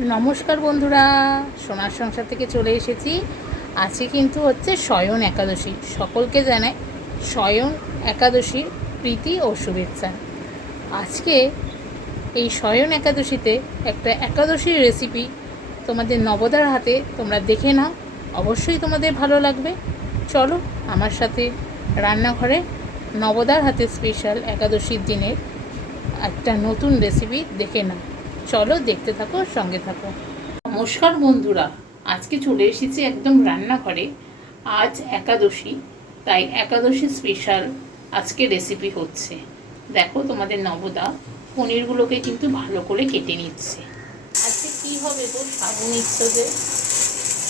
নমস্কার বন্ধুরা, সোনার সংসার থেকে চলে এসেছি। আজকে কিন্তু হচ্ছে শয়ন একাদশী। সকলকে জানাই শয়ন একাদশীর প্রীতি ও শুভেচ্ছা। আজকে এই শয়ন একাদশীতে একটা একাদশীর রেসিপি তোমাদের নবদার হাতে তোমরা দেখে নাও, অবশ্যই তোমাদের ভালো লাগবে। চলো আমার সাথে রান্নাঘরে নবদার হাতে স্পেশাল একাদশীর দিনের একটা নতুন রেসিপি দেখে নাও। চলো দেখতে থাকো, সঙ্গে থাকো। নমস্কার বন্ধুরা, আজকে চলে এসেছি একদম রান্নাঘরে। আজ একাদশী, তাই একাদশী স্পেশাল আজকে রেসিপি হচ্ছে। দেখো তোমাদের নবদা পনিরগুলোকে কিন্তু ভালো করে কেটে নিচ্ছে। আজকে কি হবে গো? সাবু নিচ্ছ যে?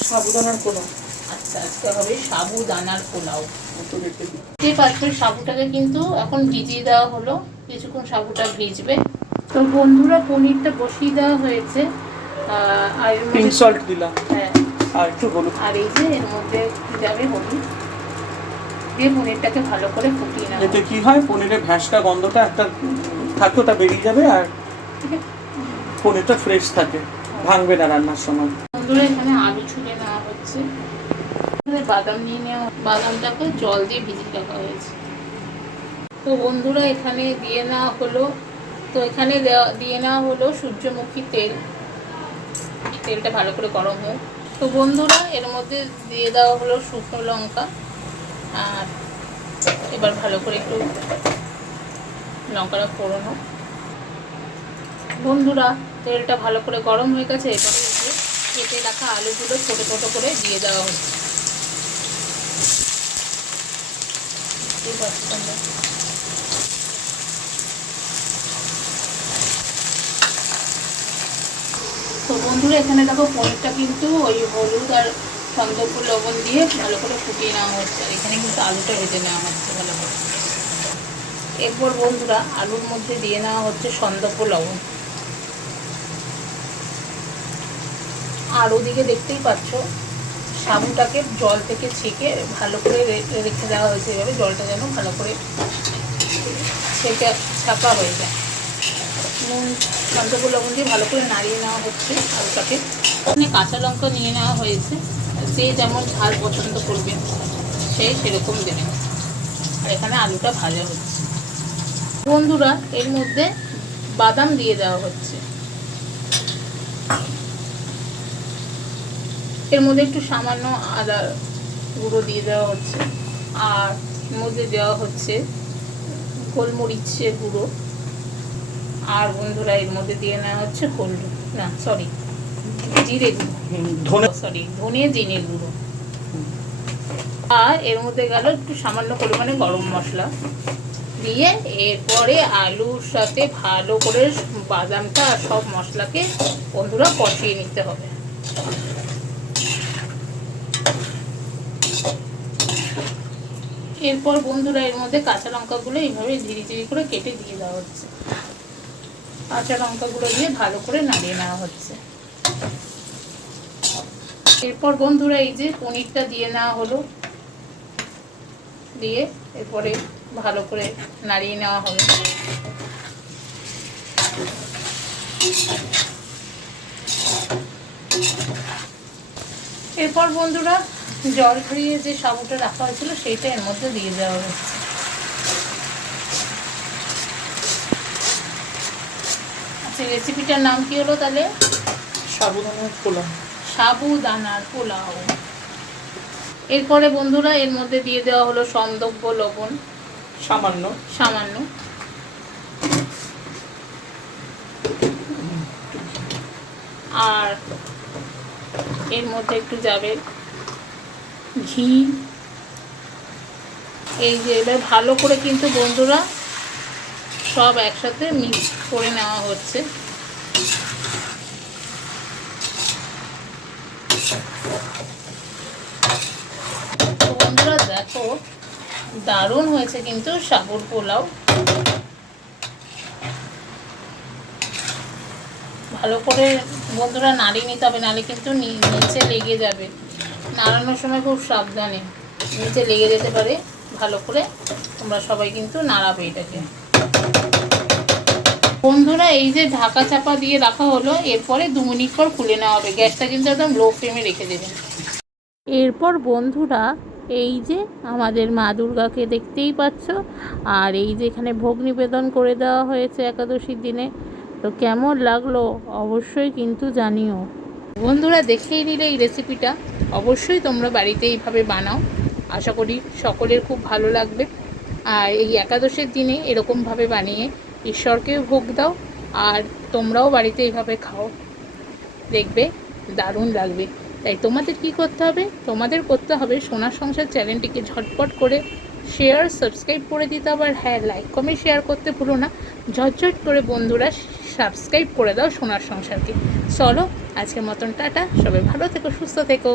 সাবুদানার পোলাও। আচ্ছা, আজকে হবে সাবুদানার পোলাও। বুঝতে পারছো, সাবুটাকে কিন্তু এখন ভিজিয়ে দেওয়া হলো, কিছুক্ষণ সাবুটা ভিজবে। তো বন্ধুরা, পনিরটা বসিয়ে দেওয়া হয়েছে, আর পিঙ্ক সল্ট দিলাম, হ্যাঁ, আর একটু হলুদ, আর এই যে এর মধ্যে যাবে হলুদ দিয়ে পনিরটাকে ভালো করে ফুটিয়ে নেওয়া। এতে কি হয়, পনিরের ভ্যাসটা গন্ধটা একটা থাকে, ওটা বেরিয়ে যাবে, আর পনিরটা ফ্রেশ থাকে, ভাঙবে না রান্নার সময়। বন্ধুরা, এখানে আলু ছুলে নেওয়া হচ্ছে, বাদাম নিয়ে নেওয়া, বাদামটাকে জল দিয়ে ভিজিয়ে রাখা হয়েছে। তো বন্ধুরা, এখানে দিয়ে নেওয়া হলো, তো এখানে দিয়ে নেওয়া হলো সূর্যমুখী তেল। তেলটা ভালো করে গরম হোক। তো বন্ধুরা, এর মধ্যে দিয়ে দেওয়া হলো শুকনো লঙ্কা, আর এবার ভালো করে একটু লঙ্কাটা ফোড়ন হোক। বন্ধুরা, তেলটা ভালো করে গরম হয়ে গেছে, এবারে কেটে রাখা আলুগুলো ছোটো ছোটো করে দিয়ে দেওয়া হচ্ছে। তো বন্ধুরা, এখানে দেখো পনিরটা কিন্তু ওই হলুদ আর সন্দকপুর লবণ দিয়ে ভালো করে ফুটিয়ে নেওয়া হচ্ছে, আর এখানে কিন্তু আলুটা ভেজে নেওয়া হচ্ছে ভালো করে। এরপর বন্ধুরা, আলুর মধ্যে দিয়ে নেওয়া হচ্ছে সন্দকপুর লবণ, আর ওদিকে দেখতেই পাচ্ছ সাবুটাকে জল থেকে ছেঁকে ভালো করে রেখে দেওয়া হয়েছে। এভাবে জলটা যেন ভালো করে ছেঁকে ছাঁকা হয়ে যায়। নুন, সন্দকপুর লবণ দিয়ে ভালো করে নাড়িয়ে নেওয়া হচ্ছে আলুটাকে। এখানে কাঁচা লঙ্কা নিয়ে নেওয়া হয়েছে, যে যেমন ঝাল পছন্দ করবে সেরকম দেবেন। আর এখানে আলুটা ভাজা হচ্ছে। বন্ধুরা, এর মধ্যে বাদাম দিয়ে দেওয়া হচ্ছে, এর মধ্যে একটু সামান্য আদা গুঁড়ো দিয়ে দেওয়া হচ্ছে, আর এর মধ্যে দেওয়া হচ্ছে গোলমরিচের গুঁড়ো, আর বন্ধুরা এর মধ্যে দিয়ে নেওয়া হচ্ছে জিরে গুঁড়ো, ধনে জিরে গুঁড়ো, আর এর মধ্যে গেল একটু সামান্য পরিমাণে গরম মশলা দিয়ে, এরপরে আলুর সাথে ভালো করে বাদামটা আর সব মশলাকে বন্ধুরা কষিয়ে নিতে হবে। এরপর বন্ধুরা, এর মধ্যে কাঁচা লঙ্কাগুলো এইভাবে ধীরে ধীরে করে কেটে দিয়ে দেওয়া হচ্ছে। কাঁচা লঙ্কাগুলো দিয়ে ভালো করে নাড়িয়ে নেওয়া হচ্ছে। এরপর বন্ধুরা, এই যে পনিরটা দিয়ে নেওয়া হলো, দিয়ে এরপরে ভালো করে নাড়িয়ে নেওয়া হবে। এরপর বন্ধুরা, জল ঝরিয়ে যে সাবুটা রাখা হয়েছিল সেইটা এর মধ্যে দিয়ে দেওয়া হচ্ছে। আচ্ছা, রেসিপিটার নাম কি হলো তাহলে? সাবুদানার পোলাও। সাবুদানার পোলাও। এরপরে বন্ধুরা, এর মধ্যে দিয়ে দেওয়া হলো সন্দকপুর লবণ সামান্য সামান্য, আর এর মধ্যে একটু যাবে ঘি। এই যে এবার ভালো করে কিন্তু বন্ধুরা সব একসাথে মিক্স করে নেওয়া হচ্ছে। তো বন্ধুরা দেখো, দারুণ হয়েছে কিন্তু সাবুর পোলাও। ভালো করে বন্ধুরা নাড়িয়ে নিতে হবে, নাহলে কিন্তু নিচে লেগে যাবে। নাড়ানোর সময় খুব সাবধানে, নিচে লেগে যেতে পারে। ভালো করে তোমরা সবাই কিন্তু নাড়াবে এটাকে। বন্ধুরা এই যে ঢাকা চাপা দিয়ে রাখা হলো, এরপরে 2 মিনিট পর খুলে নেওয়া হবে। গ্যাসটা কিন্তু একদম লো ফ্লেমে রেখে দেবেন। এরপর বন্ধুরা এই যে আমাদের মা দুর্গাকে দেখতেই পাচ্ছ, আর এই যে এখানে ভোগ নিবেদন করে দেওয়া হয়েছে একাদশীর দিনে। তো কেমন লাগলো অবশ্যই কিন্তু জানিও। বন্ধুরা দেখেই নিলে এই রেসিপিটা অবশ্যই তোমরা বাড়িতে এইভাবে বানাও, আশা করি সকলের খুব ভালো লাগবে। আর এই একাদশীর দিনে এরকমভাবে বানিয়ে ঈশ্বরকেও ভোগ দাও, আর তোমরাও বাড়িতে এইভাবে খাও, দেখবে দারুণ লাগবে। তাই তোমাদের কি করতে হবে, তোমাদের করতে হবে সোনার সংসার চ্যানেলটিকে ঝটপট করে শেয়ার সাবস্ক্রাইব করে দিতে হবে। আর হ্যাঁ, লাইক কমেন্ট শেয়ার করতে ভুলো না। ঝটঝট করে বন্ধুরা সাবস্ক্রাইব করে দাও সোনার সংসারকে। চলো আজকের মতন টাটা, সবাই ভালো থেকো, সুস্থ থেকো।